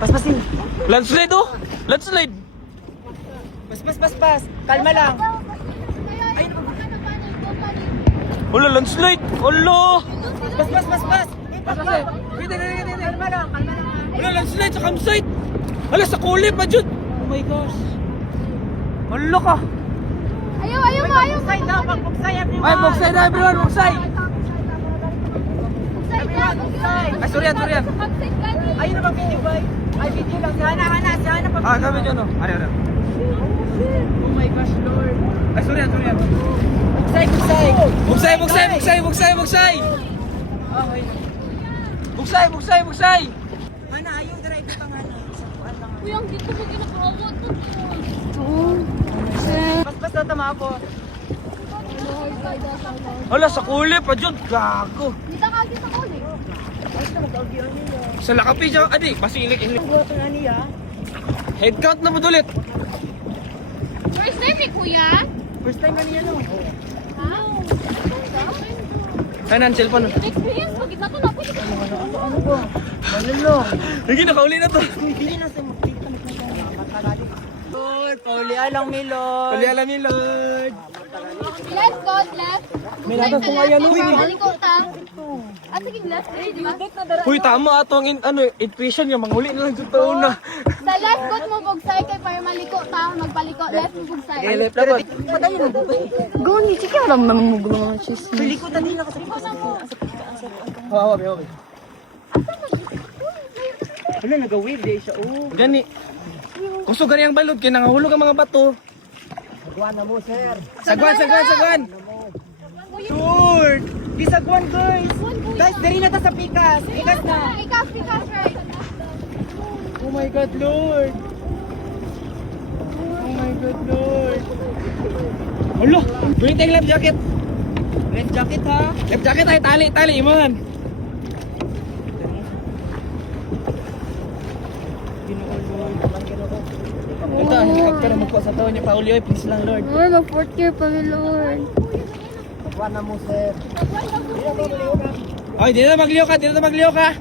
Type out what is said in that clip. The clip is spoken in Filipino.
Paspasin. Landslide oh! Landslide! Pas. Kalma lang. Wala, landslide! Wala! Pas. Hindi. Kalma lang. Wala, landslide sa campsite! Wala, sa kulip pa dyan! Oh my gosh. Wala ka! Ayaw mo. Bugsay daw, pagbugsay everyone. Ay, bugsay na everyone, bugsay! Ay, sorry yan. Ayun na bang video ba? Ay, video lang. Sana pa. Ah, kami dyan oh. Ano. Oh my gosh, Lord. Ay, sorry yan. Bugsay. Bugsay! Okay. Bugsay! Mana, ayaw drive ka nga na. Sa kuan lang. Kuya, ang dito mo ginapawat to. Pas daw tamapon. Wala, sa kulip pa dyan! Gago! Dito ka dito ko eh. Sa lakapi dyan, adik! Basilik. Buwatan na niya. Head count na madulit! First time ni kuya? First time na niya no. Wow. Kanan, cellphone. Experience mo, gitna ko na po. Ano ba? Manalo. Hindi, nakauli na to. Hindi na sa makita mo siya. Lord, paulian lang mi Lord. Uli alam ni Lord. Left, God, left. May lakas kung ayan, uy. Maliko ta. Ah, sige, left. Eh, di ba? Uy, tama atong intuition niya. Manguli na lang dito na. Sa left, God mo bugsay kay para maliko ta. Magpaliko, left mo bugsay. Left na ba? Patayin mo. Gawin, sige, alam naman mo gulo mga chismis. Piliko ta din ako sa Hawa. Wala, nag-weird eh siya. Oh. Gani. Kung sugar yung balod, kinangahulog ang mga bato. Sagwan na mo, sir. Sagwan! Lord! Di sagwan, guys. Guys, dali na ta sa pikas. Pikas na. Ikas, right. Oh my God, Lord. Alo! Bring tayong life jacket. Red jacket, ha? Life jacket ay tali, imangan. Ito, helicopter na magpo sa taon niya. Pauli, oy, please lang, Lord. Lord, mag-4th year pa rin, Lord. Sagwan na mo, sir. Oy, dito na magliyo ka.